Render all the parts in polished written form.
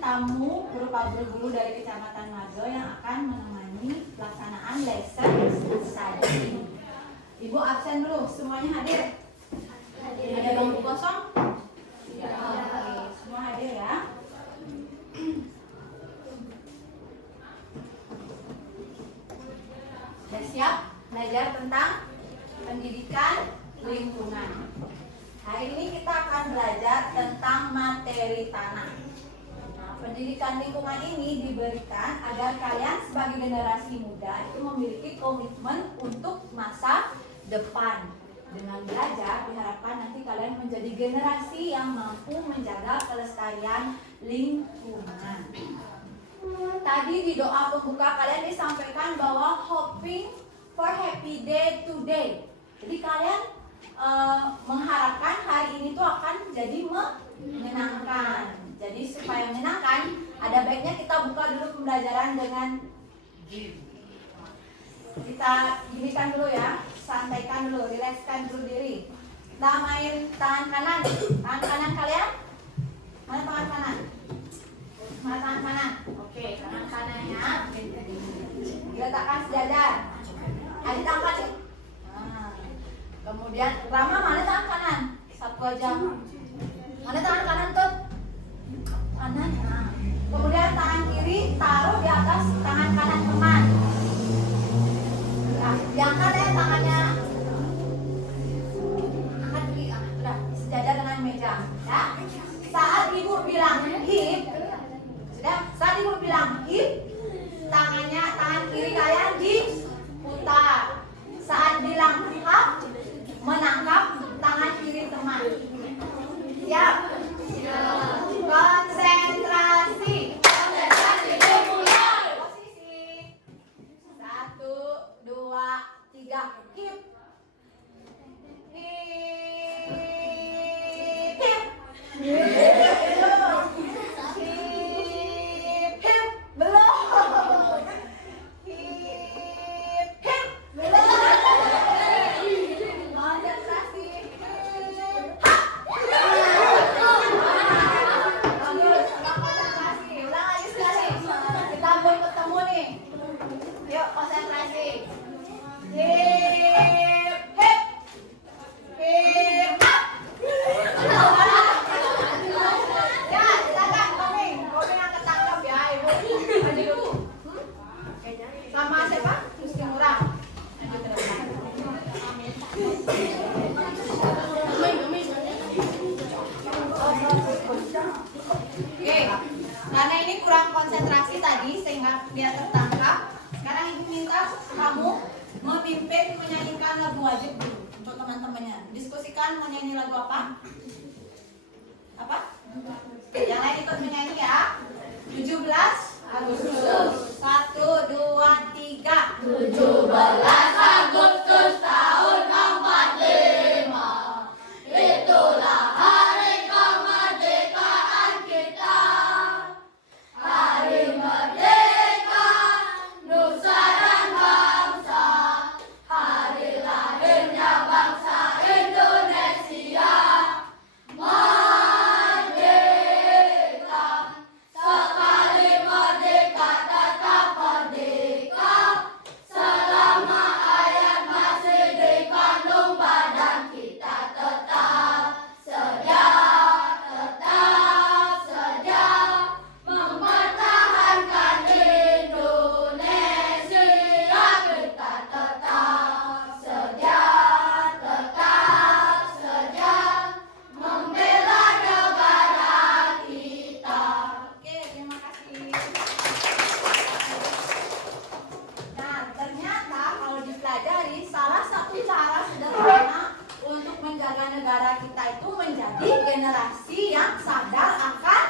tamu berupa guru-guru dari Kecamatan Mago yang akan menemani pelaksanaan lesson study. Ibu absen dulu, semuanya hadir? Ada bangku kosong? Ya. Oke, semua hadir ya. Sudah siap belajar tentang pendidikan lingkungan. Hari ini kita akan belajar tentang materi tanah. Nah, pendidikan lingkungan ini diberikan agar kalian sebagai generasi muda itu memiliki komitmen untuk masa depan. Dengan belajar diharapkan nanti kalian menjadi generasi yang mampu menjaga kelestarian lingkungan. Tadi di doa pembuka kalian disampaikan bahwa hoping for happy day today. Jadi kalian mengharapkan hari ini tuh akan jadi menyenangkan. Jadi supaya menyenangkan, ada baiknya kita buka dulu pembelajaran dengan game. Kita ginikan dulu ya, santaikan dulu, rilekskan dulu diri. Kita main tangan kanan. Tangan kanan kalian? Mana tangan kanan? Mana tangan kanan? Oke, tangan kanannya diletakkan sejajar. Adit angkat nih. Nah, kemudian Rama, mana tangan kanan? Satu aja. Mana tangan kanan tuh? Kanan. Nah. Kemudian tangan kiri taruh di atas tangan kanan teman. Nah, diangkat ya tangannya. Angkat kiri, udah sejajar dengan meja. Ya. Saat ibu bilang hip, sudah. Saat ibu bilang hip, tangan kiri kalian diputar. Saat bilang hap, menangkap tangan kiri teman. Siap? Konsentrasi. Posisi. 1, 2, 3. Hip. Hip. Karena ini kurang konsentrasi tadi sehingga dia tertangkap. Sekarang ibu minta kamu memimpin menyanyikan lagu wajib dulu untuk teman-temannya. Diskusikan mau nyanyi lagu apa? Apa? Yang lain ikut menyanyi ya. 17 Agustus. 1, 2, 3. 17 Agustus tahun 45. Itulah hari kemerdekaan kita. Hari merdeka, nusa dan bangsa. Hari lahirnya bangsa Indonesia. Merdeka, sekali merdeka tetap merdeka. Selama ayat masih dikandung badan kita tetap sedia mempertahankan Indonesia. Kita tetap sedia membela negara kita. Oke, terima kasih. Nah, ternyata kalau dipelajari salah satu cara sederhana untuk menjaga negara kita itu menjadi generasi yang sadar akan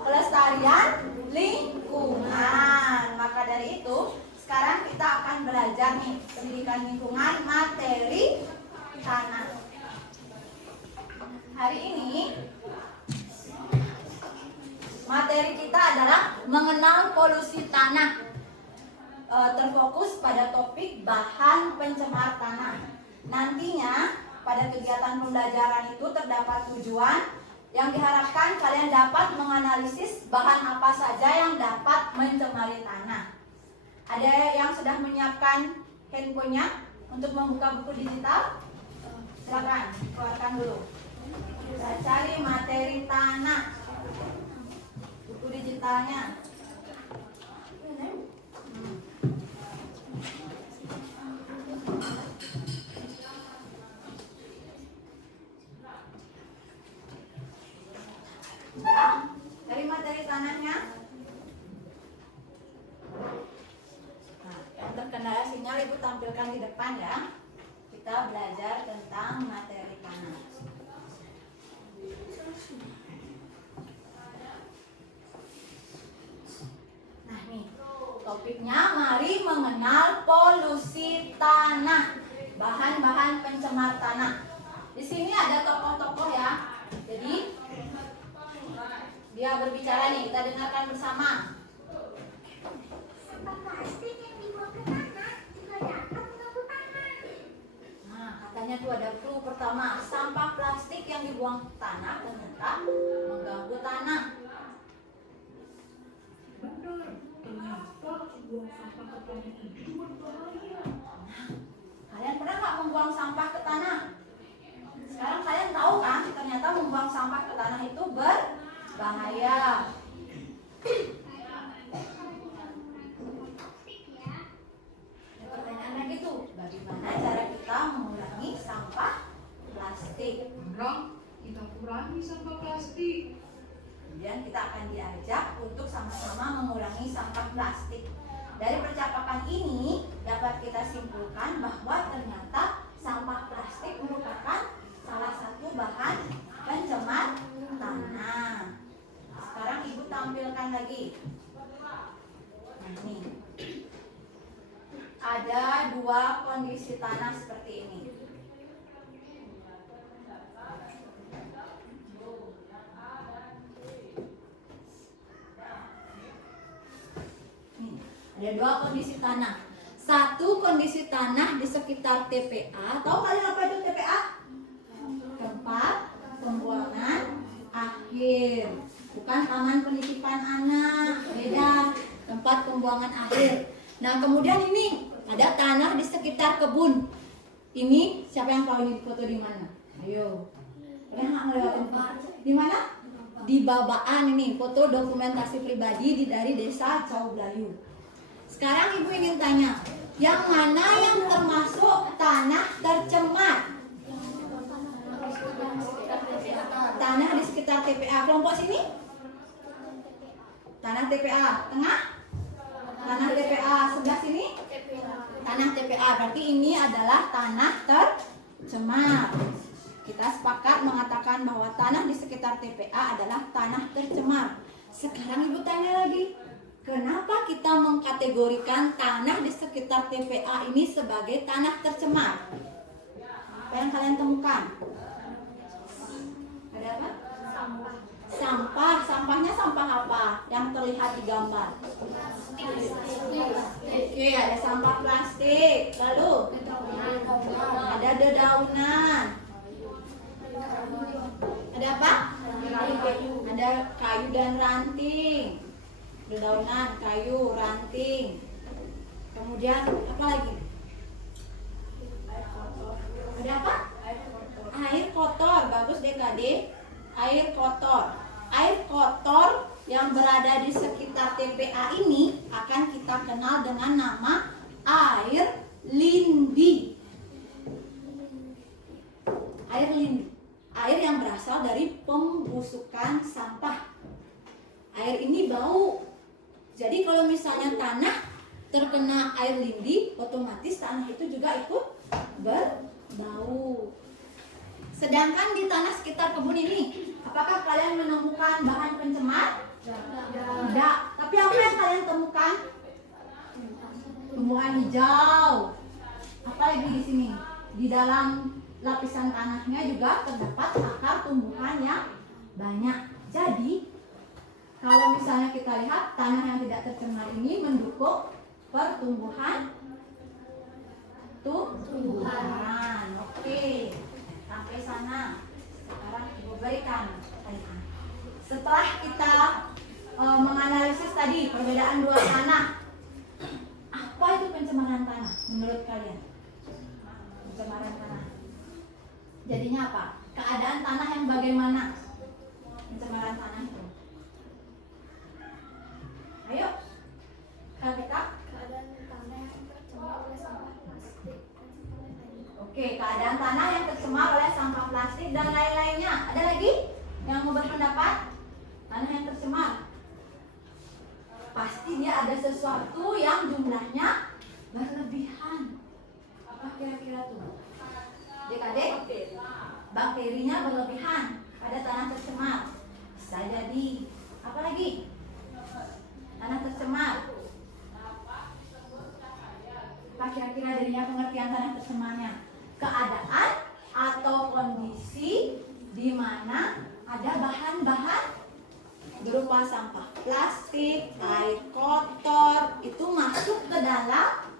pelestarian lingkungan. Maka dari itu, sekarang kita akan belajar nih pendidikan lingkungan materi tanah. Hari ini materi kita adalah mengenal polusi tanah. Terfokus pada topik bahan pencemar tanah. Nantinya pada kegiatan pembelajaran itu terdapat tujuan Yang diharapkan kalian dapat menganalisis bahan apa saja yang dapat mencemari tanah. Ada yang sudah menyiapkan handphonenya untuk membuka buku digital? Silakan, keluarkan dulu. Kita cari materi tanah. Buku digitalnya. Dari materi tanahnya. Nah, yang terkendala sinyal Ibu tampilkan di depan ya. Kita belajar tentang materi tanah. Nah nih, topiknya mari mengenal polusi tanah. Bahan-bahan pencemar tanah. Di sini ada tokoh-tokoh ya. Jadi dia berbicara nih, kita dengarkan bersama. Sampah plastik yang dibuang ke tanah juga dapat mengganggu tanah. Nah, katanya tuh ada clue pertama, sampah plastik yang dibuang ke tanah ternyata mengganggu tanah. Benar, ternyata buang sampah ke tanah itu berbahaya. Kalian pernah nggak membuang sampah ke tanah? Sekarang kalian tahu kan, ternyata membuang sampah ke tanah itu berbahaya. Ada pertanyaan lagi tuh, bagaimana cara kita mengurangi sampah plastik? Orang kita kurangi sampah plastik. Kemudian kita akan diajak untuk sama-sama mengurangi sampah plastik. Dari percakapan ini dapat kita simpulkan bahwa ternyata sampah plastik merupakan salah satu bahan pencemar tanah. Sekarang Ibu tampilkan lagi. Nah, ini ada dua kondisi tanah seperti ini. Ada dua kondisi tanah. Satu kondisi tanah di sekitar TPA. Tahu kalian apa itu TPA? Tempat pembuangan akhir. Bukan taman penitipan anak. Beda. Tempat pembuangan akhir. Nah, kemudian ini ada tanah di sekitar kebun. Ini siapa yang tahu ini foto di mana? Ayo. Pernah nggak ngelewatin Pak? Di mana? Di Babaan ini, foto dokumentasi pribadi dari desa Cawblayu. Sekarang Ibu ingin tanya, yang mana yang termasuk tanah tercemar? Tanah di sekitar TPA. Kelompok sini? Tanah TPA. Tengah? Tanah TPA. Sebelah sini? Tanah TPA. Berarti ini adalah tanah tercemar. Kita sepakat mengatakan bahwa tanah di sekitar TPA adalah tanah tercemar. Sekarang Ibu tanya lagi, kenapa kita mengkategorikan tanah di sekitar TPA ini sebagai tanah tercemar? Apa yang kalian temukan? Ada apa? Sampah. Sampahnya sampah apa? Yang terlihat di gambar. Oke, ada sampah plastik. Lalu ada dedaunan. Ada apa? Ada kayu dan ranting. Dedaunan, kayu, ranting. Kemudian apa lagi? Ada apa? Air kotor. Bagus DKD. Air kotor. Air kotor yang berada di sekitar TPA ini akan kita kenal dengan nama air lindi. Air lindi. Air yang berasal dari pembusukan sampah. Air ini bau. Jadi kalau misalnya tanah terkena air lindi, otomatis tanah itu juga ikut berbau. Sedangkan di tanah sekitar kebun ini, apakah kalian menemukan bahan pencemar? Tidak. Tapi apa yang kalian temukan? Tumbuhan hijau. Apa lagi di sini? Di dalam lapisan tanahnya juga terdapat akar tumbuhan yang banyak. Jadi kalau misalnya kita lihat tanah yang tidak tercemar ini mendukung pertumbuhan tumbuhan. Oke, sampai sana. Sekarang Ibu berikan setelah kita menganalisis tadi perbedaan dua tanah, apa itu pencemaran tanah menurut kalian? Pencemaran tanah jadinya apa? Keadaan tanah yang bagaimana? Pencemaran tanah itu, ayo KPK. Keadaan tanah yang tercemar oleh sampah plastik. Oke, keadaan tanah yang tercemar oleh sampah plastik dan lain-lainnya. Ada lagi yang mau berpendapat? Tanah yang tercemar, pasti dia ada sesuatu yang jumlahnya berlebihan. Apa kira-kira tuh? Adik-adik, bakterinya berlebihan pada tanah tercemar. Bisa jadi. Apa lagi? Tanah tercemar. Apa kira-kira jadinya pengertian tanah tercemarnya? Keadaan atau kondisi di mana ada bahan-bahan berupa sampah plastik, air kotor itu masuk ke dalam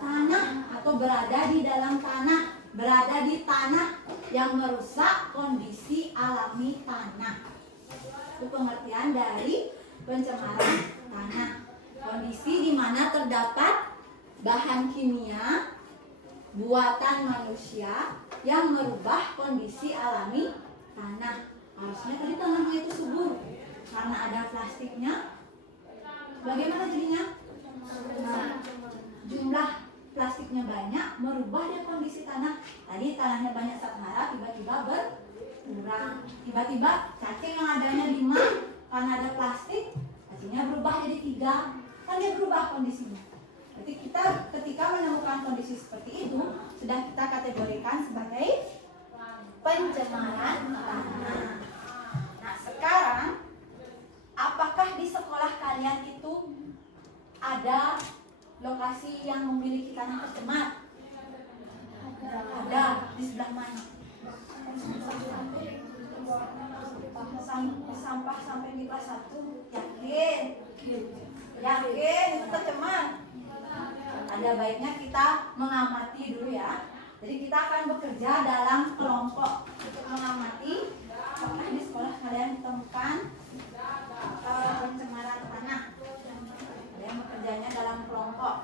tanah atau berada di dalam tanah, berada di tanah yang merusak kondisi alami tanah. Itu pengertian dari pencemaran tanah. Kondisi di mana terdapat bahan kimia buatan manusia yang merubah kondisi alami tanah. Harusnya tadi tanahnya itu subur, karena ada plastiknya. Bagaimana jadinya? Jumlah plastiknya banyak, merubah dia kondisi tanah. Tadi tanahnya banyak sahara, tiba-tiba berkurang. Tiba-tiba cacing yang adanya 5, karena ada plastik, cacingnya berubah jadi 3. Kan dia berubah kondisinya. Jadi kita ketika menemukan kondisi seperti itu, sudah kita kategorikan sebagai pencemaran tanah. Nah, sekarang apakah di sekolah kalian itu ada lokasi yang memiliki tanah tercemar? Ada. Di sebelah mana? Sampah sampai di kelas 1. Yakin? Yakin itu tercemar? Ada baiknya kita mengamati dulu ya. Jadi kita akan bekerja dalam kelompok untuk mengamati apakah di sekolah kalian ditemukan pencemaran tanah. Kalian bekerjanya dalam kelompok.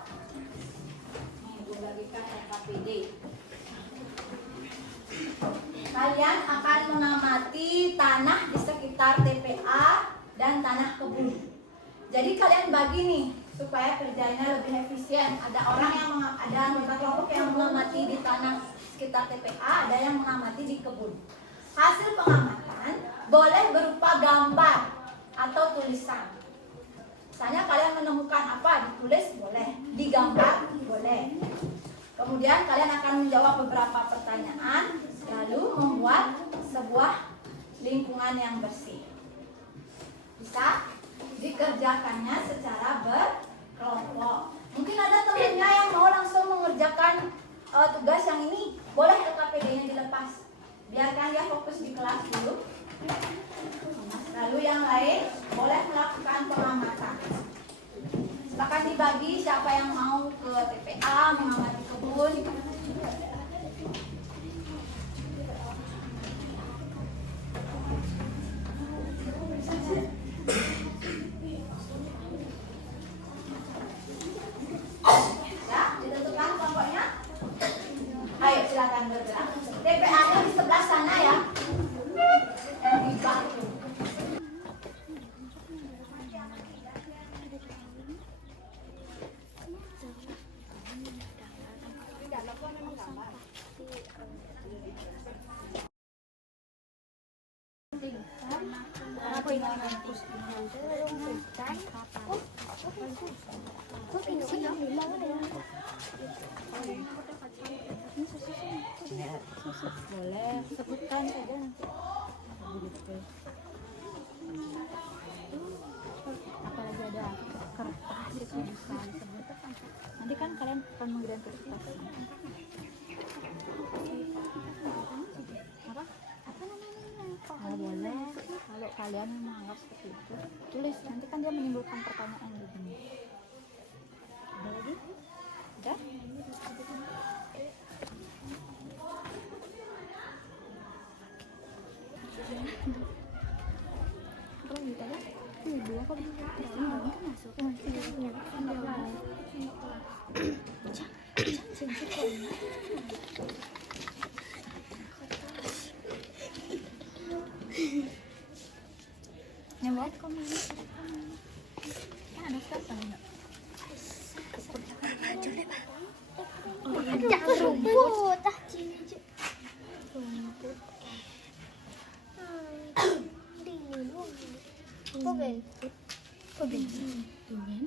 Nih, gue bagikan RKPD. Kalian akan mengamati tanah di sekitar TPA dan tanah kebun. Jadi kalian bagi nih supaya kerjanya lebih efisien. Ada orang yang ada anggota kelompok yang mengamati di tanah sekitar TPA, ada yang mengamati di kebun. Hasil pengamatan boleh berupa gambar atau tulisan. Misalnya kalian menemukan apa, ditulis boleh, digambar boleh. Kemudian kalian akan menjawab beberapa pertanyaan, lalu membuat sebuah lingkungan yang bersih. Bisa dikerjakannya secara berkelompok. Mungkin ada temannya yang mau langsung mengerjakan tugas yang ini, boleh LKPD-nya dilepas. Biarkan dia fokus di kelas dulu. Lalu yang lain boleh melakukan pengamatan. Silakan dibagi siapa yang mau ke TPA mengamati kebun. Ya, ditentukan kelompoknya. Ayo silakan bergerak. TPA-nya di sebelah sana ya. Di bawah. Boleh sebutkan saja nanti. Apalagi ada kertas itu bisa disebutkan. Nanti kan kalian akan mengidentifikasi. Apa? Apa namanya? Boleh. Kalau kalian menganggap seperti itu, tulis. Nanti kan dia menimbulkan pertanyaan di sini. Ada lagi? Udah? Nyamuk ada siapa enggak? Rumput ah rumput dingin kok bentuk Dingin.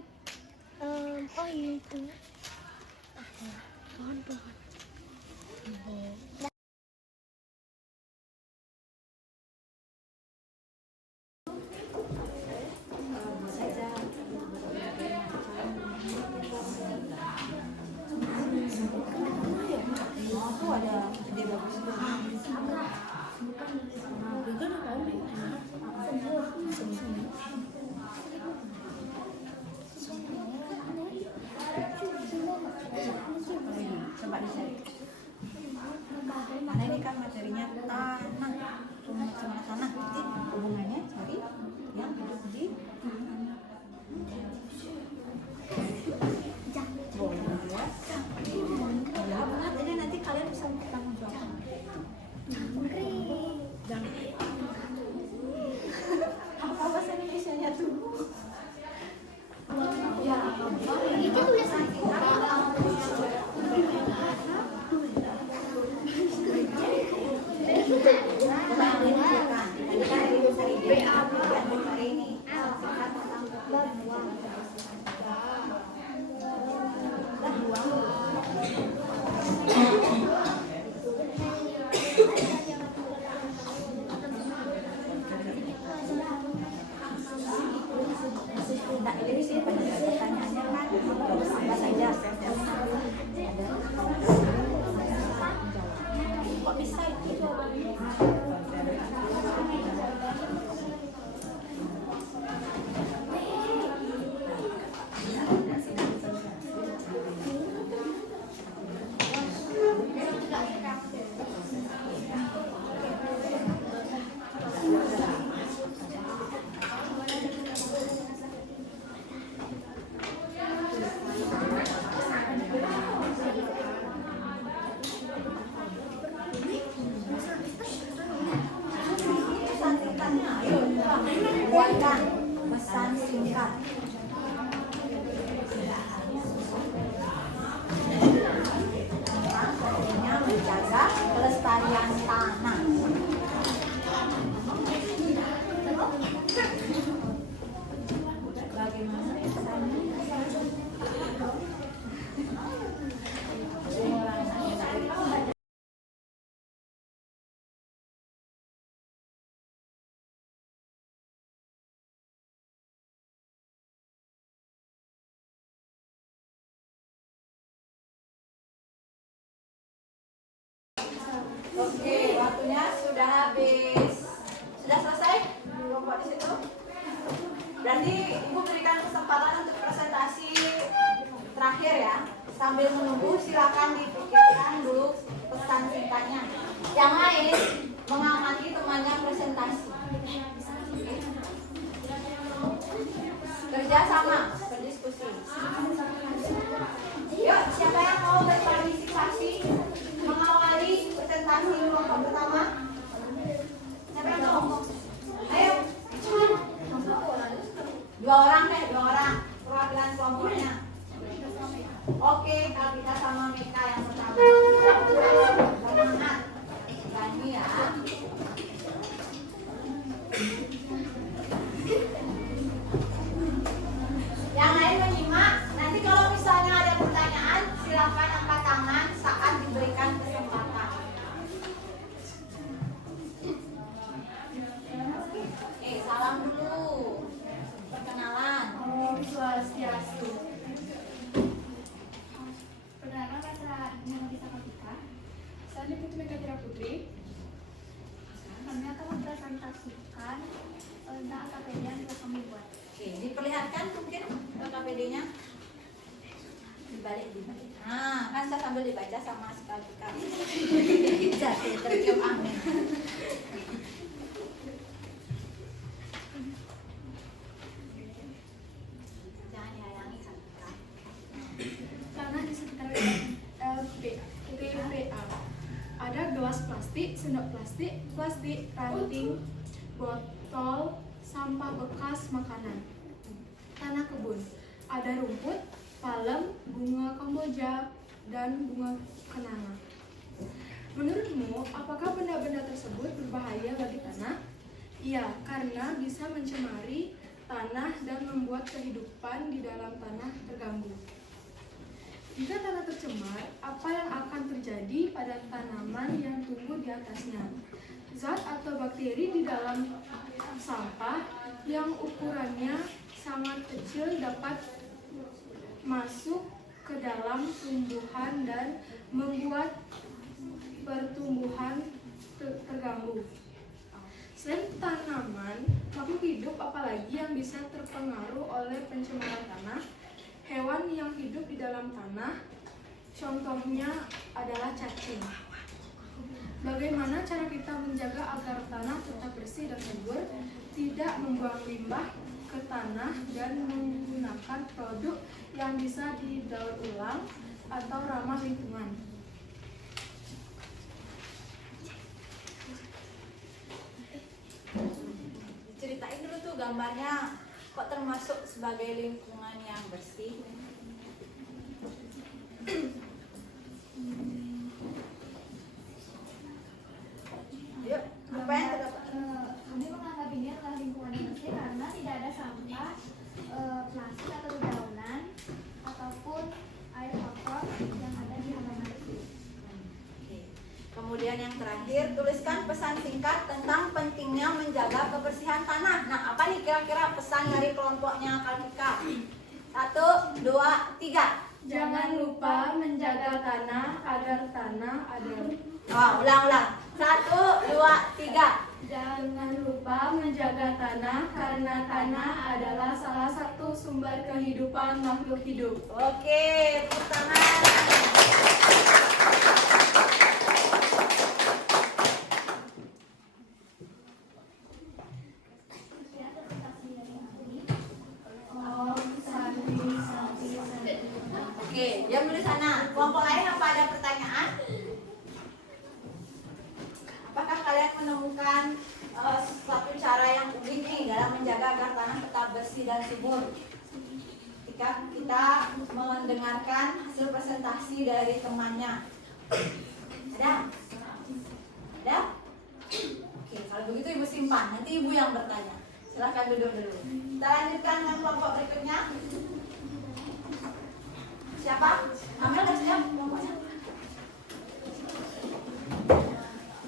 oh itu pohon Tuh ada ide bagus tuh. Coba dicari. Karena ini kan materinya tanah, rumah sama tanah. Jadi hubungannya cari yang hidup di ya benar, ini nanti kalian bisa bertanggung jawab. Apa bahasa Indonesianya tuh? itu tulisan Nah, ini sih pertanyaannya kan apa saja. Kok bisa itu jawabannya? Buatkan pesan singkat. Artinya menjaga kelestarian tanah. Bagaimana pesannya? Oke, waktunya sudah habis. Sudah selesai? Kelompok di situ. Berarti Ibu berikan kesempatan untuk presentasi terakhir ya. Sambil menunggu silakan dipikirkan dulu pesan singkatnya. Yang lain mengamati temannya presentasi. Kerja sama, berdiskusi. Yuk, siapa yang mau berpartisipasi mengawali presentasi kelompok pertama? Siapa yang mau? Ayo. Dua orang deh, dua orang. Perwakilan kelompoknya. Oke, kalau kita sama Meka yang pertama. Semangat. Berani ya. Yang lain menyimak. Nanti kalau misalnya ada pertanyaan, silakan angkat tangan saat diberikan kesempatan. Salam dulu. Perkenalan. Om Swastiastu. Perkenalkan nama kita Kapita. Saya Putri Mekatira Putri. kami akan mempresentasikan KPD yang bisa kami buat. Oke, diperlihatkan mungkin KPD-nya. Dibalik. Nah, kan saya sambil dibaca sama sekali. Jadi tercium angin. gelas plastik, sendok plastik, plastik, ranting, botol, sampah bekas makanan. Tanah kebun, ada rumput, palem, bunga kamboja, dan bunga kenanga. Menurutmu, apakah benda-benda tersebut berbahaya bagi tanah? Iya, karena bisa mencemari tanah dan membuat kehidupan di dalam tanah terganggu. Jika tanah tercemar, apa yang akan terjadi pada tanaman yang tumbuh di atasnya? Zat atau bakteri di dalam sampah yang ukurannya sangat kecil dapat masuk ke dalam tumbuhan dan membuat pertumbuhan terganggu. Selain tanaman, makhluk hidup apalagi yang bisa terpengaruh oleh pencemaran tanah? Hewan yang hidup di dalam tanah, contohnya adalah cacing. Bagaimana cara kita menjaga agar tanah tetap bersih dan subur, tidak membuang limbah ke tanah, dan menggunakan produk yang bisa didaur ulang atau ramah lingkungan? Ceritain dulu tuh gambarnya, kok termasuk sebagai lingkungan yang bersih? Yuk, apa yang terdapat? Kami menganggap ini adalah lingkungan yang bersih karena tidak ada sampah, plastik atau dedaunan ataupun air kotor yang ada di halaman itu. Oke. Kemudian yang terakhir, tuliskan pesan singkat tentang pentingnya menjaga kebersihan tanah. Nah, apa nih kira-kira pesan dari kelompoknya Kaltika? 1, 2, 3. Jangan lupa menjaga tanah agar tanah ada. Ulang. 1, 2, 3. Jangan lupa menjaga tanah karena tanah adalah salah satu sumber kehidupan makhluk hidup. Oke, tepuk tangan. Oke, diam dulu sana. Kelompok lain apa ada pertanyaan? Apakah kalian menemukan suatu cara yang unik nih dalam menjaga agar tanah tetap bersih dan subur? Ketika kita mendengarkan hasil presentasi dari temannya. Ada? Ada? Oke, kalau begitu ibu simpan. Nanti ibu yang bertanya. Silahkan duduk dulu. Kita lanjutkan dengan kelompok berikutnya. Siapa? Amel dan siapa kelompoknya?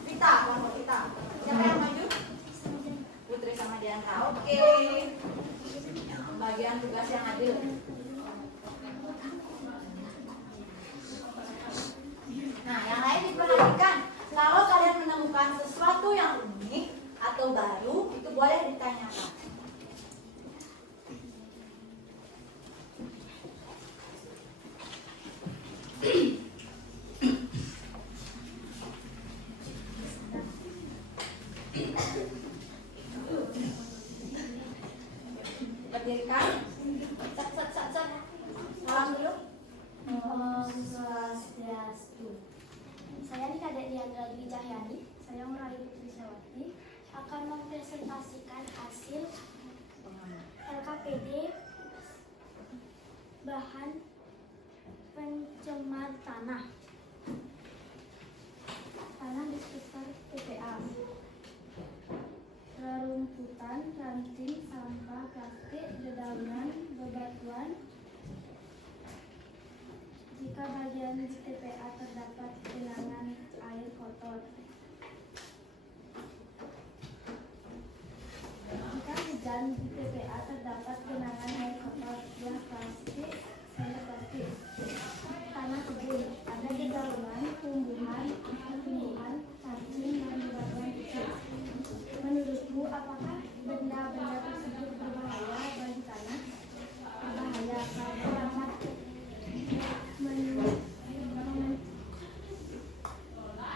Kita, kelompok kita. Siapa yang maju? Putri sama Diandra. Oke. Pembagian tugas yang adil. Nah, yang lain diperhatikan. Kalau kalian menemukan sesuatu yang unik atau baru, itu boleh ditanyakan. Berdirikan. Sat. Salam dulu. Om Swastiastu. Saya Kadek Diandra Dwi Cahyani, saya meraih Putri Sawati, akan mempresentasikan hasil LKPD bahan pencemar tanah di sekitar TPA. Rerumputan, ranting, sampah, plastik, dedaunan, bebatuan. Jika bagian di TPA terdapat genangan air kotor. Jika hujan di TPA terdapat genangan air kotor, gelas plastik, sendok plastik. Tanah kebun, ada dedaunan, tumbuhan, cacing, dan bebatuan kecil. Menurutmu, apakah benda-benda tersebut berbahaya bagi tanah? Berbahaya karena dapat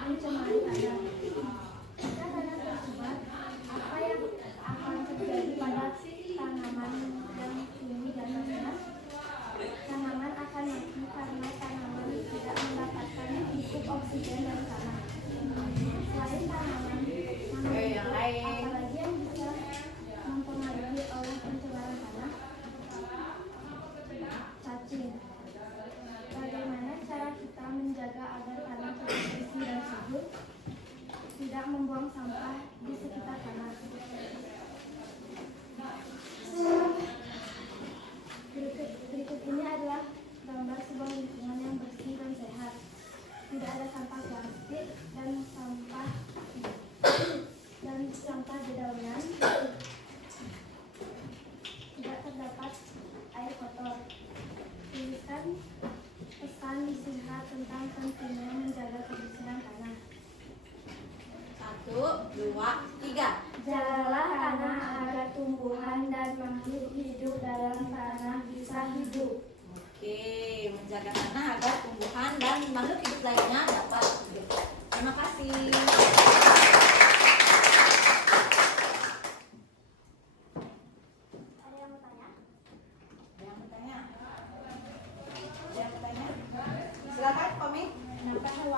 mencemari tanah. Jika tanah tercemar, apa yang akan terjadi pada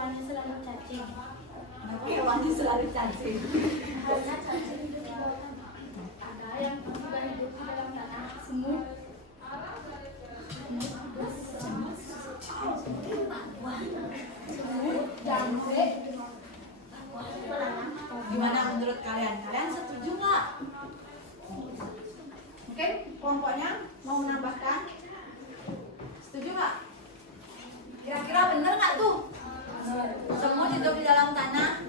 hewannya selalu cacing. Kenapa hewannya selalu cacing? Karena cacing hidup di bawah tanah. Ada yang juga hidup di dalam tanah. Semut. Jangkrik. Gimana menurut kalian? Kalian setuju nggak? Mungkin kelompoknya mau menambahkan? Setuju nggak? Kira-kira bener nggak tuh? Semut hidup di dalam tanah?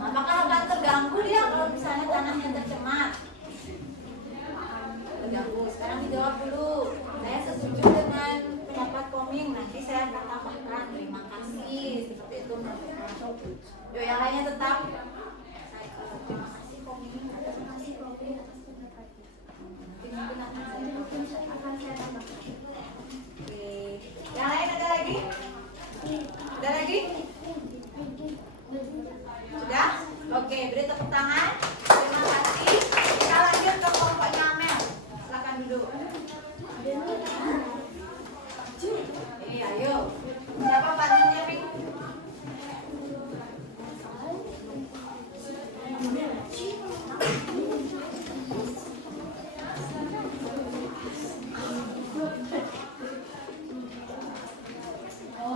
Apakah akan terganggu dia kalau misalnya tanahnya tercemar? Terganggu. Sekarang dijawab dulu. Saya setuju dengan pendapat Koming. Nanti saya akan tambahkan. Terima kasih. Seperti itu. Yuk, yang lainnya tetap. Terima kasih Koming. Terima kasih Kopi atas pendapatnya. Mungkin akan saya Mungkin akan saya tambahkan. Oke. Yang lain ada lagi? Ada lagi? Sudah? Oke, beri tepuk tangan. Terima kasih. Kita lanjut ke kelompoknya Amel. Silakan duduk. Iya, yuk. Siapa partnernya, Pink?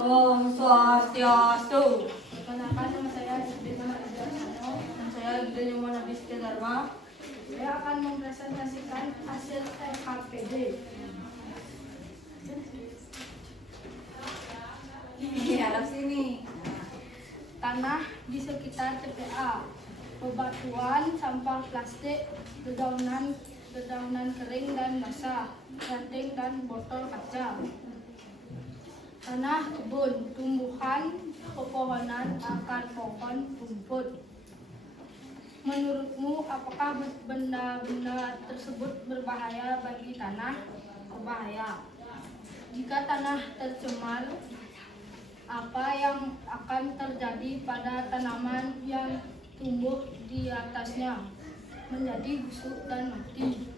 Om Swastiastu. Perkenalkan, nama saya Yudin Marjano dan saya Yudin Yumana Biske Dharma. Saya akan mempresentasikan hasil LKPD. Ini hadap sini. Tanah di sekitar TPA, bebatuan, sampah plastik, dedaunan kering dan basah, ranting dan botol kaca. Tanah kebun, tumbuhan, pepohonan, akar pohon, rumput. Menurutmu, apakah benda-benda tersebut berbahaya bagi tanah? Berbahaya. Jika tanah tercemar, apa yang akan terjadi pada tanaman yang tumbuh di atasnya? Menjadi busuk dan mati.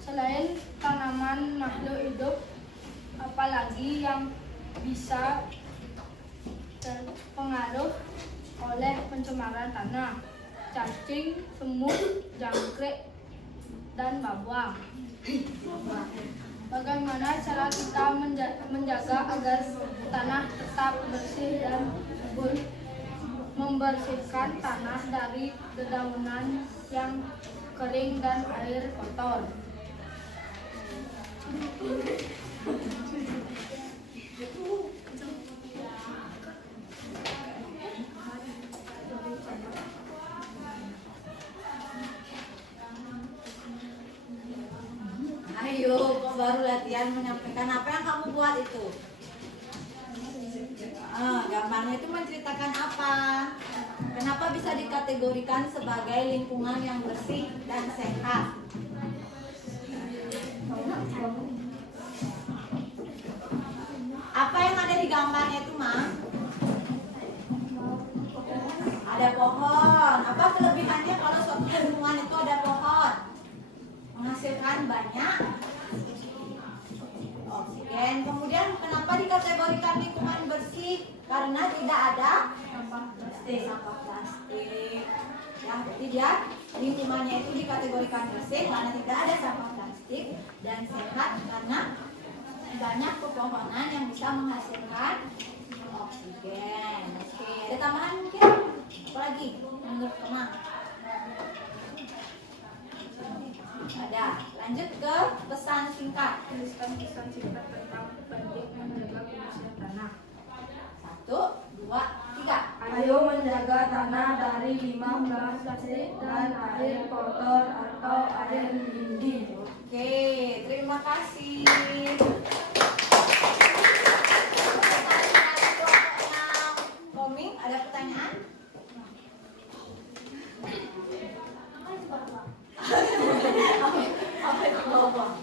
Selain tanaman makhluk hidup, apalagi yang bisa terpengaruh oleh pencemaran tanah? Cacing, semut, jangkrik, dan bawang. Bagaimana cara kita menjaga agar tanah tetap bersih dan subur? Membersihkan tanah dari dedaunan yang kering dan air kotor. Ayo, kok baru latihan menyampaikan apa yang kamu buat itu? Gambarnya itu menceritakan apa? Kenapa bisa dikategorikan sebagai lingkungan yang bersih dan sehat? Apa yang ada di gambarnya itu, Ma? Ada pohon. Apa kelebihannya kalau suatu lingkungan itu ada pohon? Menghasilkan banyak oksigen. Kemudian kenapa dikategorikan lingkungan bersih? Karena tidak ada sampah plastik. Yang ketiga, lingkungannya itu dikategorikan bersih karena tidak ada sampah plastik, dan sehat karena banyak pepohonan yang bisa menghasilkan oksigen. Oke, ada tambahan mungkin? Apa lagi menurut Kemang? Ada. Lanjut ke pesan singkat. Tuliskan pesan singkat tentang penting menjaga kebersihan tanah. 1, 2, 3. Ayo menjaga tanah dari limbah plastik dan air kotor atau air mendidih. Oke, terima kasih. Koming, ada pertanyaan? Apa itu bawah?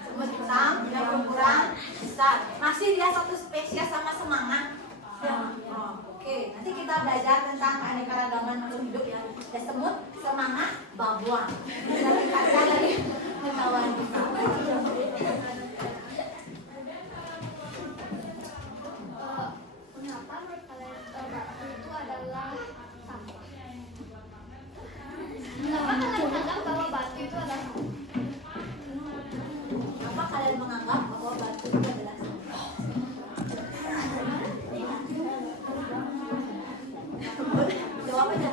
Semut hitam yang ukuran besar. Masih dia satu spesies sama semanga. Oke, nanti kita belajar tentang keanekaragaman makhluk hidup ya. Ada semut, semangka, bawang. Kita tingkatkan lagi pengetahuan kita. Mengapa menurut kalian batu itu adalah sampah? Mengapa kalian menganggap bahwa batu itu adalah sampah? Apa kalian menganggap bahwa batu itu adalah sampah? Jawab aja.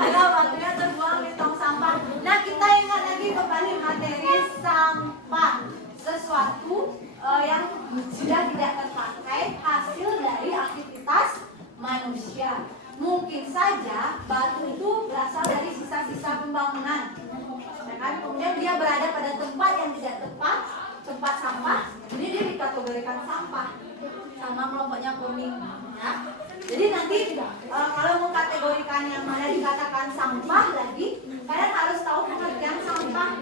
Ada batunya terbuang di tong sampah. Nah, kita ingat lagi kembali materi sampah. Sesuatu yang sudah tidak terpakai hasil dari aktivitas manusia. Mungkin saja batu itu berasal dari sisa-sisa pembangunan. Ya kan? Kemudian dia berada pada tempat yang tidak tepat, tempat sampah, jadi dia dikategorikan sampah. Sama kelompoknya kuning, ya. Jadi nanti kalau mengkategorikan yang mana dikatakan sampah lagi, kalian harus tahu pengertian sampah.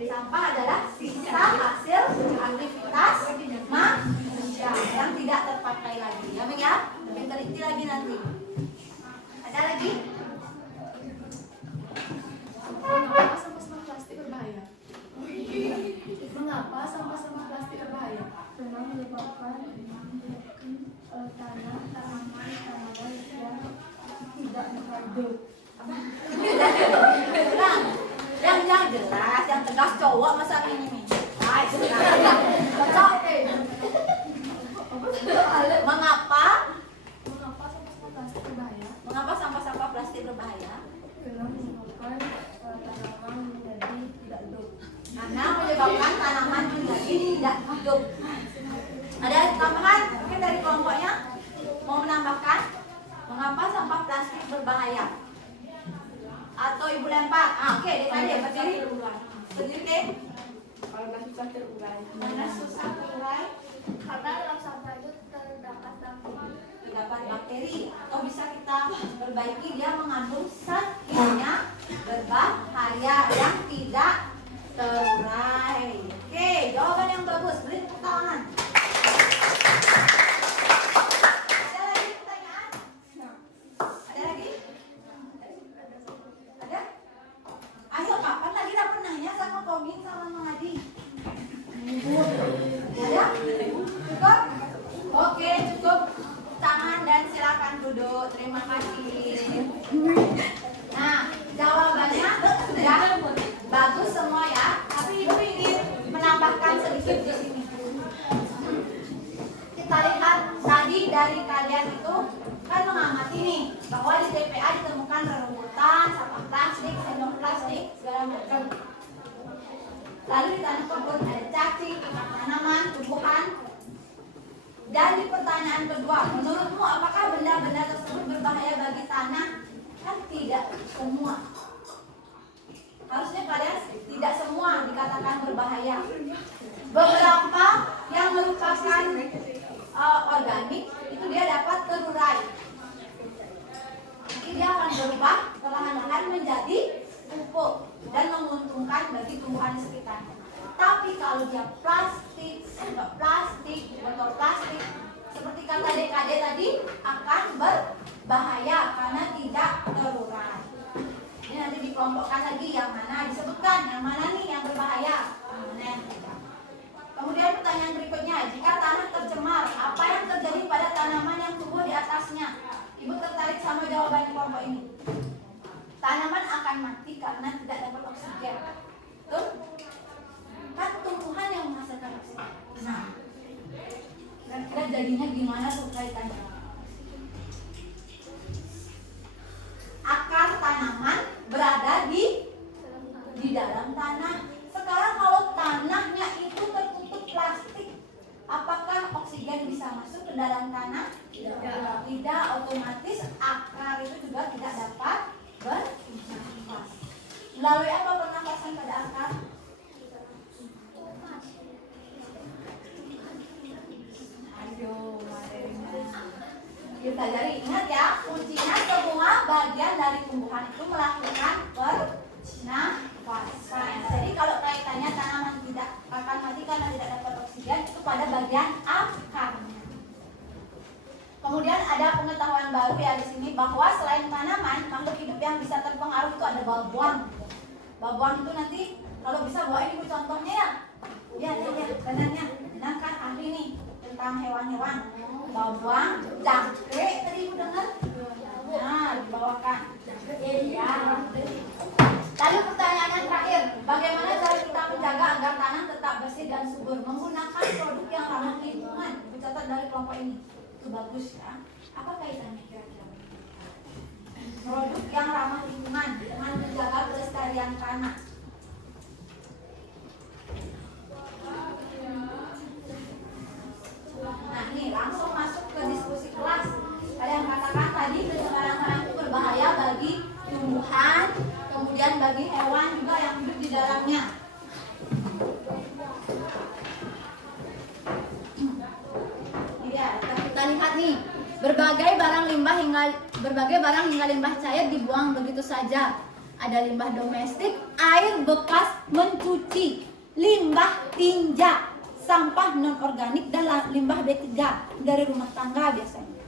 Sampah adalah sisa hasil aktivitas manusia yang tidak terpakai lagi. Ya, Ming ya? Lebih teliti lagi nanti. Ada lagi? Mengapa sampah-sampah plastik berbahaya? Mengapa sampah-sampah plastik berbahaya? Karena menyebabkan tanaman yang tidak hidup. Yang jelas, yang tegas cowok masa ini nih. Baik, cocok. Mengapa? Mengapa sampah-sampah plastik berbahaya? Mengapa sampah-sampah plastik berbahaya? Karena menyebabkan tanaman menjadi tidak hidup. Karena menyebabkan tanaman menjadi tidak hidup. Ada tambahan mungkin dari kelompoknya? Mau menambahkan? Mengapa sampah plastik berbahaya? Atau ibu lempar? Oke, dia tadi berdiri. Berdiri, Kek. Karena susah terurai. Karena susah terurai, Karena dalam sampah itu terdapat terdapat bakteri. Atau bisa kita perbaiki, dia mengandung zat kimia berbahaya yang tidak terurai. Oke, jawaban yang bagus. Beri tepuk tangan. Ada lagi pertanyaan? Ada lagi? Ada? Ayo, kapan lagi dapat nanya sama Komin sama Mang Adi? Ada? Cukup? Oke, cukup. Tangan dan silakan duduk. Terima kasih. Nah, jawabannya sudah bagus semua ya. Tapi ibu ingin menambahkan sedikit di sini. Kita lihat tadi dari kalian itu kan mengamati nih bahwa di TPA ditemukan rerumputan, sampah plastik, sendok plastik, segala macam. Lalu di tanah kebun ada cacing, tanaman, tumbuhan. Dan di pertanyaan kedua, menurutmu apakah benda-benda tersebut berbahaya bagi tanah? Kan tidak semua. Harusnya kalian tidak semua dikatakan berbahaya. Beberapa yang merupakan organik itu dia dapat terurai. Nanti dia akan berubah perlahan-lahan menjadi pupuk dan menguntungkan bagi tumbuhan di sekitarnya. Tapi kalau dia plastik, sendok plastik, botol plastik, seperti kata DKD tadi, akan berbahaya karena tidak terurai. Ini nanti dikelompokkan lagi yang mana disebutkan, yang mana nih yang berbahaya, yang mana yang tidak. Kemudian pertanyaan berikutnya, jika tanah tercemar, apa yang terjadi pada tanaman yang tumbuh di atasnya? Ibu tertarik sama jawaban kelompok ini. Tanaman akan mati karena tidak dapat oksigen. Betul? Kan tumbuhan yang menghasilkan oksigen. Nah, kira-kira jadinya gimana tuh kaitannya? Akar tanaman berada di dalam tanah. Sekarang kalau tanahnya itu tertutup plastik, apakah oksigen bisa masuk ke dalam tanah? Tidak, otomatis akar itu juga tidak dapat bernafas. Melalui apa pernafasan pada akar? Ayo, kita cari. Ingat ya, kuncinya semua bagian dari tumbuhan itu melakukan pernafasan. Jadi kalau kaitannya tanaman tidak akan mati karena tidak dapat oksigen, kemudian itu pada bagian akarnya. Kemudian ada pengetahuan baru ya di sini bahwa selain tanaman, makhluk hidup yang bisa terpengaruh itu ada bawang. Bawang itu nanti kalau bisa bawa ini contohnya ya. Ya, benarnya. Benar kan ahli nih tentang hewan-hewan. Bawang, jangkrik tadi ibu dengar? Nah, dibawakan. Ya. Lalu pertanyaan yang terakhir, bagaimana cara kita menjaga agar tanah tetap bersih dan subur menggunakan produk yang ramah lingkungan? Dicatat dari kelompok ini. Itu bagus ya. Apa kaitannya kira-kira? Produk yang ramah lingkungan dengan menjaga kelestarian tanah. Nah, ini langsung masuk ke diskusi kelas. Kalian katakan tadi pencemaran tanah itu berbahaya bagi tumbuhan, kemudian bagi hewan juga yang hidup di dalamnya. Kita lihat nih, berbagai barang hingga limbah cair dibuang begitu saja. Ada limbah domestik, air bekas mencuci, limbah tinja, sampah non organik dan limbah B3 dari rumah tangga biasanya.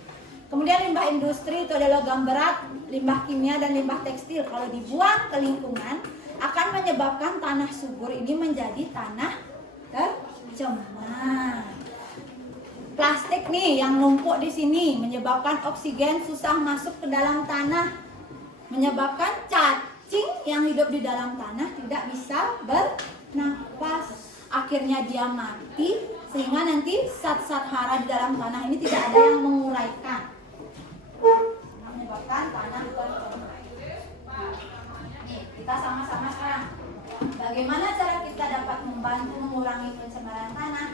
Kemudian limbah industri itu ada logam berat, limbah kimia dan limbah tekstil. Kalau dibuang ke lingkungan akan menyebabkan tanah subur ini menjadi tanah tercemar. Plastik nih yang numpuk di sini menyebabkan oksigen susah masuk ke dalam tanah, menyebabkan cacing yang hidup di dalam tanah tidak bisa bernapas. Akhirnya dia mati sehingga nanti zat-zat hara di dalam tanah ini tidak ada yang menguraikan, menyebabkan tanah tercemar. Nih, kita sama-sama sekarang. Bagaimana cara kita dapat membantu mengurangi pencemaran tanah?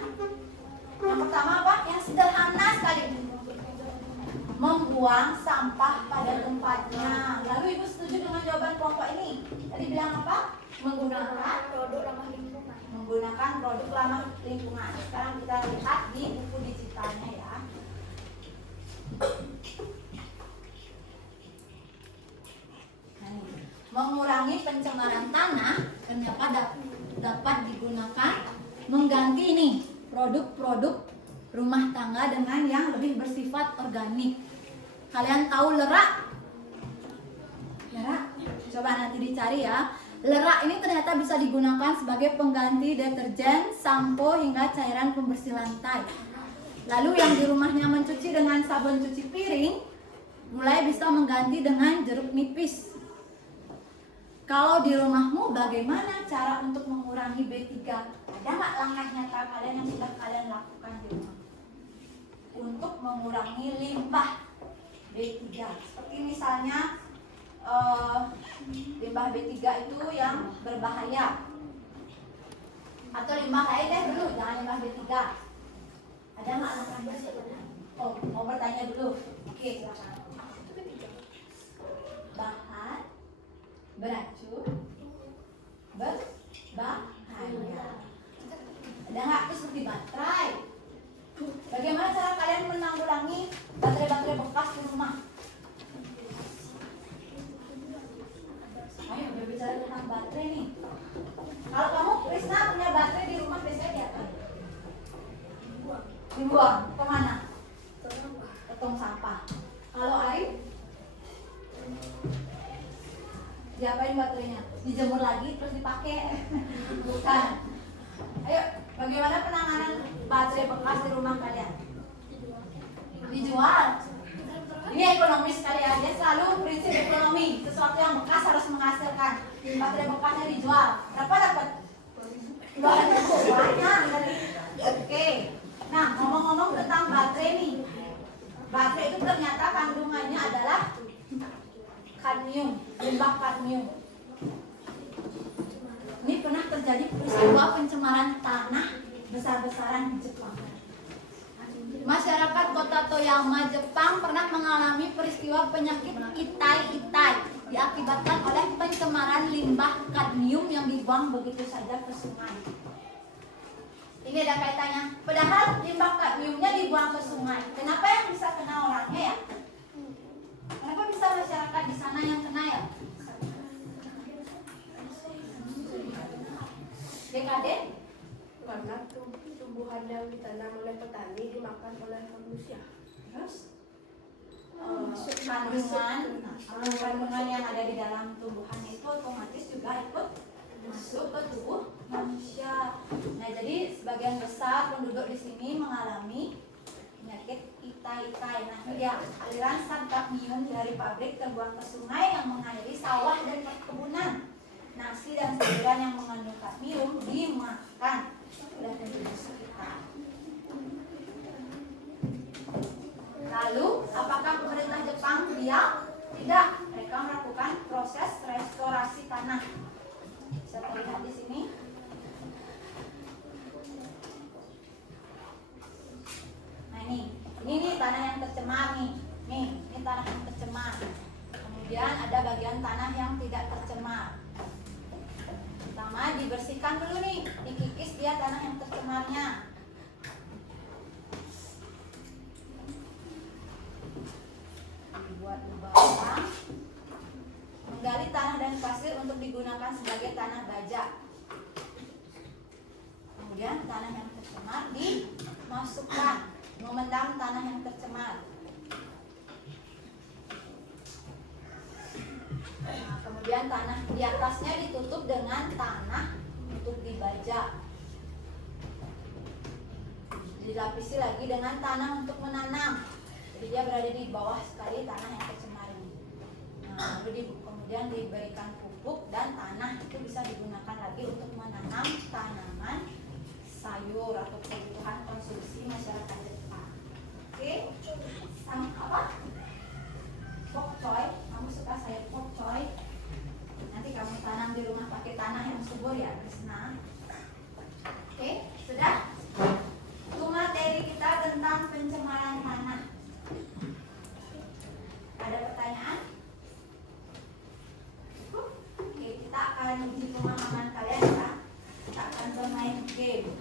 Yang pertama apa? Yang sederhana sekali. Membuang sampah pada tempatnya. Lalu ibu setuju dengan jawaban kelompok ini? Tadi bilang apa? Menggunakan produk ramah lingkungan. Menggunakan produk ramah lingkungan. Sekarang kita lihat di buku digitalnya ya. Mengurangi pencemaran tanah ternyata dapat digunakan mengganti nih produk-produk rumah tangga dengan yang lebih bersifat organik. Kalian tahu lerak? Lerak? Coba nanti dicari ya. Lerak ini ternyata bisa digunakan sebagai pengganti deterjen, sampo hingga cairan pembersih lantai. Lalu yang di rumahnya mencuci dengan sabun cuci piring mulai bisa mengganti dengan jeruk nipis. Kalau di rumahmu bagaimana cara untuk mengurangi B3? Ada nggak langkah nyata kalian yang sudah kalian lakukan di rumah untuk mengurangi limbah B3? Seperti misalnya limbah B3 itu yang berbahaya, atau limbah lain deh dulu, jangan limbah B3. Ada nggak langkahnya? Oh, mau bertanya dulu. Oke, silakan. Bahan beracun berbahaya. Ada nggak? Itu seperti baterai. Bagaimana cara kalian menanggulangi baterai-baterai bekas di rumah? Ayo berbicara tentang baterai nih. Kalau kamu Krisna punya baterai di rumah biasanya diapain? Dibuang kemana? Ke tong sampah. Kalau Arif? Diapain baterainya? Dijemur lagi terus dipakai? Bukan. Ayo, bagaimana penanganan baterai bekas di rumah kalian? Dijual. Ini ekonomis sekali ya. Dia selalu prinsip ekonomi. Sesuatu yang bekas harus menghasilkan. Baterai bekasnya dijual. Berapa dapat? Banyak. Oke. Nah, ngomong-ngomong tentang baterai nih. Baterai itu ternyata kandungannya adalah kadmium, limbah kadmium. Ini pernah terjadi peristiwa pencemaran tanah besar-besaran di Jepang. Masyarakat kota Toyama, Jepang pernah mengalami peristiwa penyakit itai-itai diakibatkan oleh pencemaran limbah kadmium yang dibuang begitu saja ke sungai. Ini ada kaitannya. Padahal limbah kadmiumnya dibuang ke sungai. Kenapa yang bisa kena orangnya ya? Kenapa bisa masyarakat di sana yang kena ya? DKD? Karena Apakah tumbuhan yang ditanam oleh petani dimakan oleh manusia? Terus kandungan yang ada di dalam tumbuhan itu otomatis juga ikut masuk ke tubuh manusia. Nah, jadi sebagian besar penduduk di sini mengalami penyakit itai-itai. Nah, ini dia aliran zat kadmium dari pabrik terbuang ke sungai yang mengairi sawah dan perkebunan. Nasi dan sayuran yang mengandung kadmium dimakan oleh penduduk sekitar. Lalu, apakah pemerintah Jepang diam? Tidak. Mereka melakukan proses restorasi tanah. Bisa terlihat di sini. Nah, ini tanah yang tercemar nih. Ini tanah yang tercemar. Kemudian ada bagian tanah yang tidak tercemar. Pertama dibersihkan dulu nih, dikikis dia tanah yang tercemarnya. Dibuat lubang, menggali tanah dan pasir untuk digunakan sebagai tanah baja. Kemudian tanah yang tercemar dimasukkan, memendam tanah yang tercemar. Nah, kemudian tanah di atasnya ditutup dengan tanah untuk dibaja. Dilapisi lagi dengan tanah untuk menanam. Jadi dia berada di bawah sekali tanah yang tercemar ini. Nah, lalu kemudian diberikan pupuk dan tanah itu bisa digunakan lagi untuk menanam tanaman sayur atau kebutuhan konsumsi masyarakat Jepang. Oke, sama apa? Pokcoy, kamu suka sayur pokcoy? Nanti kamu tanam di rumah pakai tanah yang subur ya, Krisna. Oke, sudah? Itu materi kita tentang pencemaran tanah. Ada pertanyaan? Oke, kita akan uji pemahaman kalian ya. Kita akan bermain game.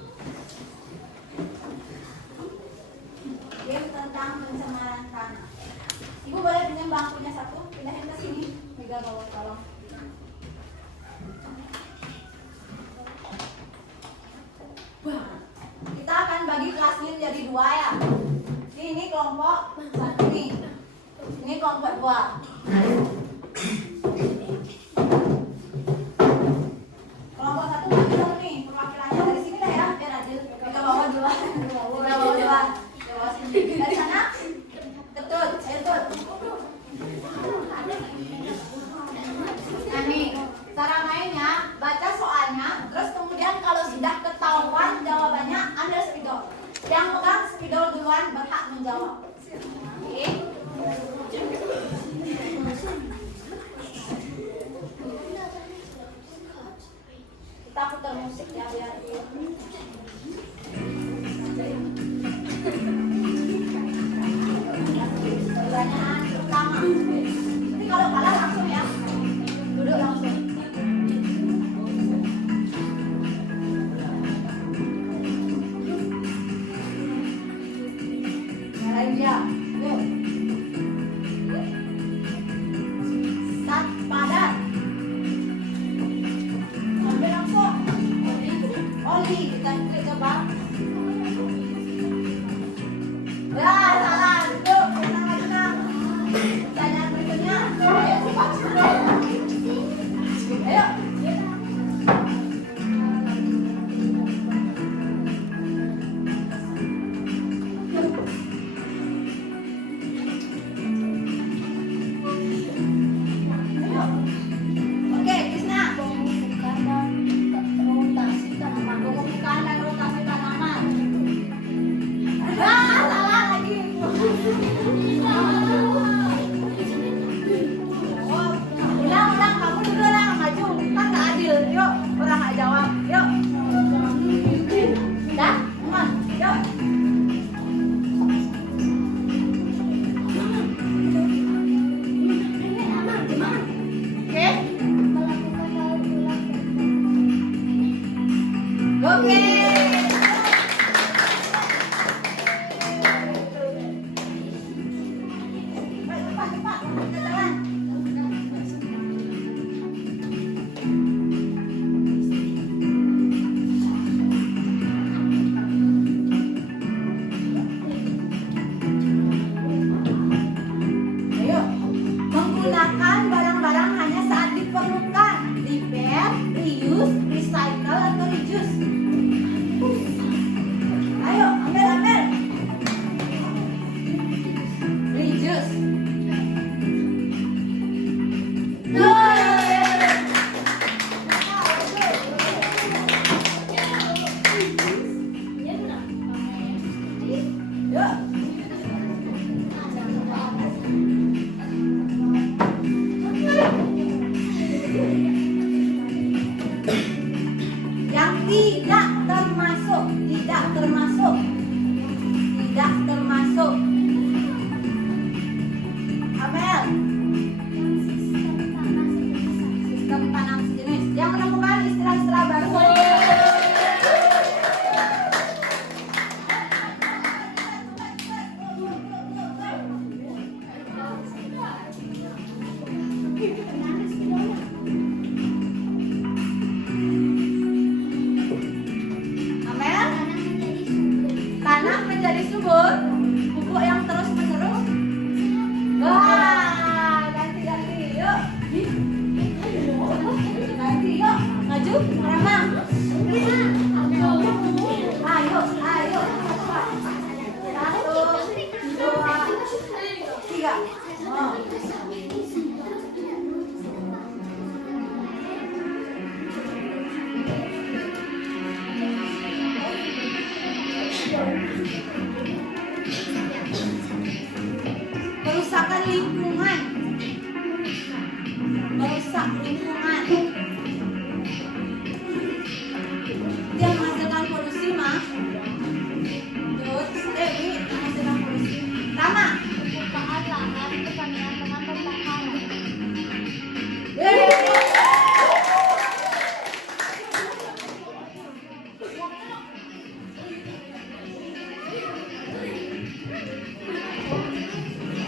Game tentang pencemaran tanah. Ibu boleh pinjam bangkunya satu, pindahin ke sini. Mega bawa tolong. Kita akan bagi kelas ini menjadi dua ya. Ini kelompok satu nih. Ini kelompok dua. Kelompok satu bagi dulu nih perwakilannya dari sini lah ya, biar adil. Mega bawa dua. Mega bawa dua. Bawa sini. Dari sana. Ketut, ketut. Nah nih, cara mainnya baca soalnya, terus kemudian kalau sudah ketahuan jawabannya ambil spidol. Yang pegang spidol duluan berhak menjawab. Oke. Kita putar musik ya biar pertanyaan pertama. Nanti kalau kalah langsung ya, duduk langsung. Nyalain dia, yuk. Zat padat. Ambil langsung. Oli, kita klik coba. Ya, salah. Duduk, tenang. Pertanyaan berikutnya. Ayo cepat. Ayo. Oke, Krisna. Pemupukan dan rotasi tanaman. Yuk. Yang tidak termasuk, tidak termasuk, tidak termasuk. Amel, sistem tanam sejenis. Yang menemukan istilah-istilah baru. Amel, tanah menjadi subur, pupuk yang terus menerus. Wah, ganti, yuk. Ganti, yuk. Maju, Rama. Ayo. 1, 2, 3. Oh. Kerusakan lingkungan. Merusak lingkungan. Dia menghasilkan polusi, mah. Terus, Dewi menghasilkan polusi. Rama. Pembukaan lahan pertanian dengan pembakaran.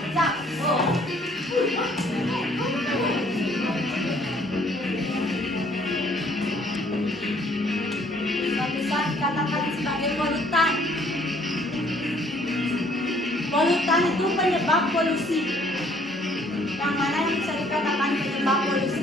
Siap. Oh. Bisa dikatakan sebagai polutan. Polutan itu penyebab polusi. Yang mana yang bisa dikatakan penyebab polusi?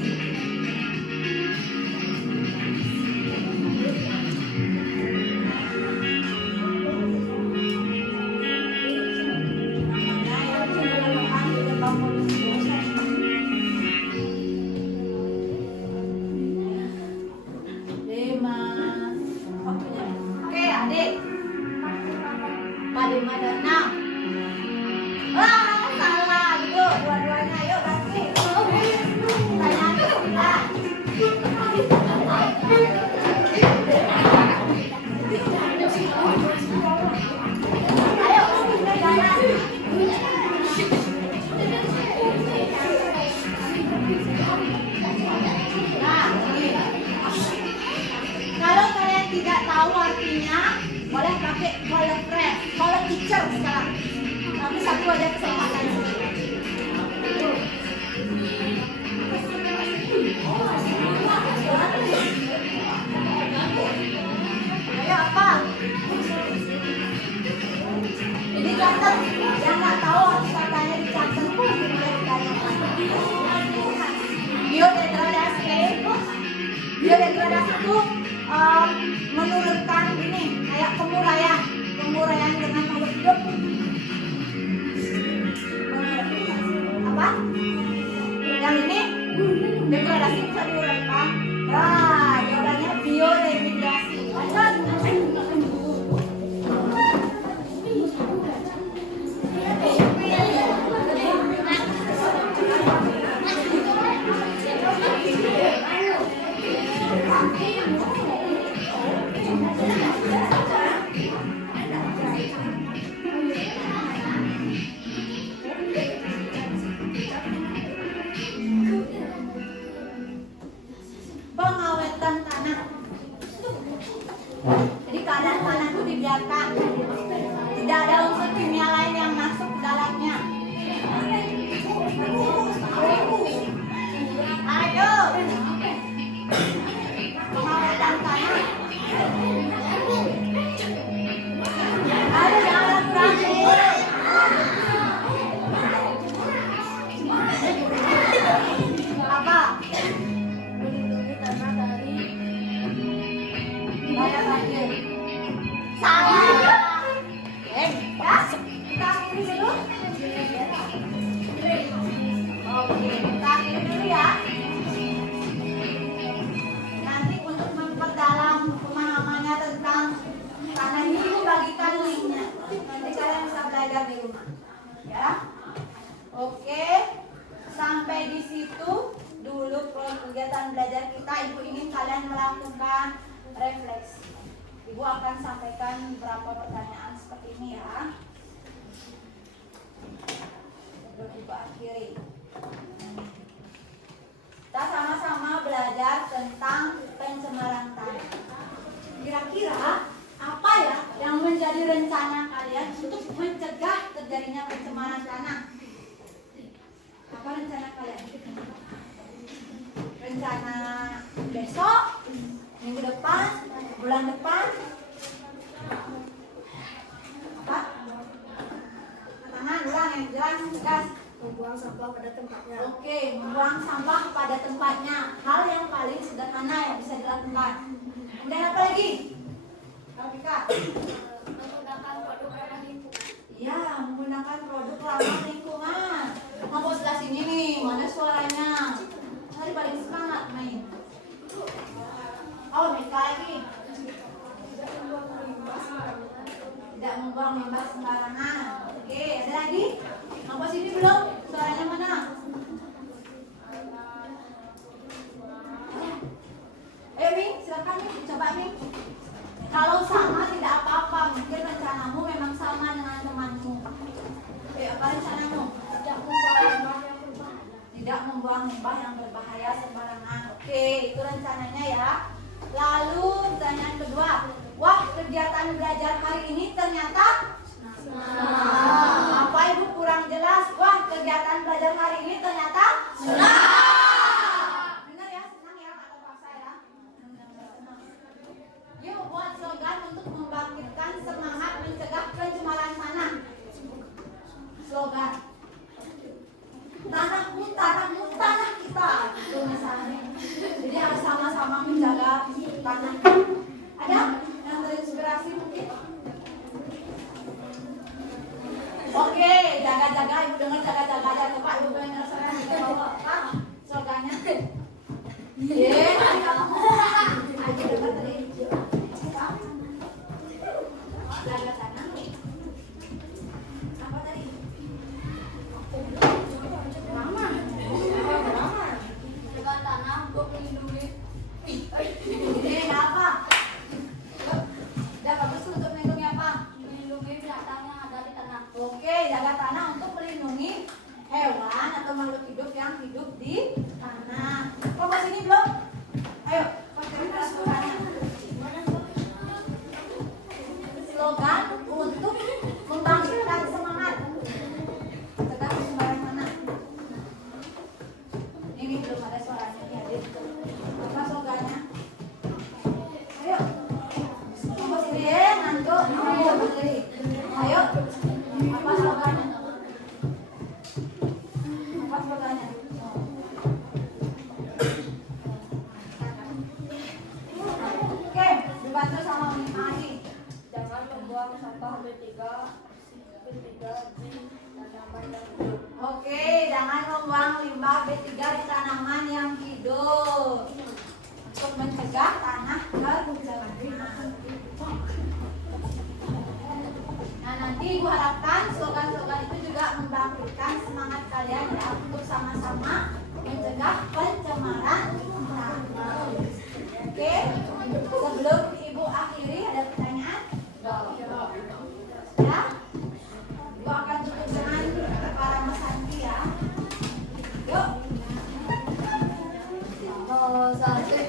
Oke, adik. 4, 5, dan 6. Wah, salah. Yuk, dua-duanya. Yuk, ganti. Pertanyaan ayo, jalan. Nah, ini. Kalau kalian tidak tahu artinya, boleh pakai call friend, call teacher sekarang. Tapi satu aja kesempatan. Ayo apa? Ini catat. Yang nggak tahu harus katanya dicatat. Biodegradasi. Biodegradasi itu menurunkan ini kayak pemuraian dengan makhluk hidup. Apa? Yang ini degradasi bisa diuraikan. Nah, jawabannya bioremediasi. Pengawetan tanah. Jadi keadaan tanah itu dibiarkan, tidak ada unsur kimia lain yang masuk ke dalamnya. Ayo, pengawetan tanah. Ayo, jangan ragu. Apa? Melindungi tanah dari bahaya banjir. Salah. belajar di rumah. Ya. Oke. Sampai di situ dulu kegiatan belajar kita. Ibu ingin kalian melakukan refleksi. Ibu akan sampaikan beberapa pertanyaan seperti ini ya. Sebelum Ibu akhiri. Kita sama-sama belajar tentang pencemaran tanah. Kira-kira apa ya yang menjadi rencana kalian untuk mencegah terjadinya pencemaran tanah? Apa rencana kalian? Rencana besok, minggu depan, bulan depan? Apa? Tangan ulang yang jelas, tegas. Membuang sampah pada tempatnya. Oke, membuang sampah pada tempatnya. Hal yang paling sederhana yang bisa dilakukan. Kemudian apa lagi? Rafika? Menggunakan produk ramah lingkungan. Iya, menggunakan produk ramah lingkungan. Mau sebelah sini nih, mana suaranya? Tadi paling semangat main. Oh, Mika lagi. Tidak membuang limbah sembarangan. Oke, ada lagi? Mau sini belum? Suaranya mana? Ayo Ming, silakan Ming, coba Ming. Kalau sama tidak apa-apa, mungkin rencanamu memang sama dengan temanmu. Apa rencanamu? Tidak membuang limbah yang berbahaya sembarangan. Oke, itu rencananya ya. Lalu pertanyaan kedua, wah kegiatan belajar hari ini ternyata apa ibu kurang jelas? Wah kegiatan belajar hari ini ternyata benar ya, senang ya, atau paksa ya. Yuk buat slogan untuk membangkitkan semangat mencegah pencemaran tanah. Slogan tanahmu, tanahmu, tanah kita. Itu misalnya. Jadi harus sama-sama menjaga tanah. Ada yang terinspirasi mungkin? Oke, jaga-jaga. Ibu dengar jaga-jaga aja tuh Pak. Ibu pengen ngerasakan kita bawa Pak. Slogannya. Ayo dengar tadi. Jaga tanah. Apa tadi? Dengan tanah untuk melindungi. Ini apa? Udah bagus untuk melindungi apa? Melindungi binatang yang ada di tanah. Oke, jaga tanah untuk melindungi hewan atau makhluk hidup yang hidup di tanah. Kok pas ini belum? Ayo, pakai slogannya. Slogan untuk membangkitkan semangat mencegah pencemaran tanah. Ini belum ada suaranya nih adik. Apa slogannya? Ayo, kok sini ya, ngantuk. Ayo, berdiri. Ayo. Apa slogannya? Apa slogannya? Oke, dibantu sama Umi Ari. Jangan membuang sampah B3 di tanaman yang hidup. Oke, jangan membuang limbah B3 di tanaman yang hidup. Untuk mencegah tanah tercemar. Nah, nanti Ibu harapkan slogan-slogan itu juga membangkitkan semangat kalian ya untuk sama-sama mencegah pencemaran tanah. Oke, sebelum Ibu akhiri ada pertanyaan? Ya, Ibu akan tutup dengan para Mas Andi ya. Yuk. Oh, satu.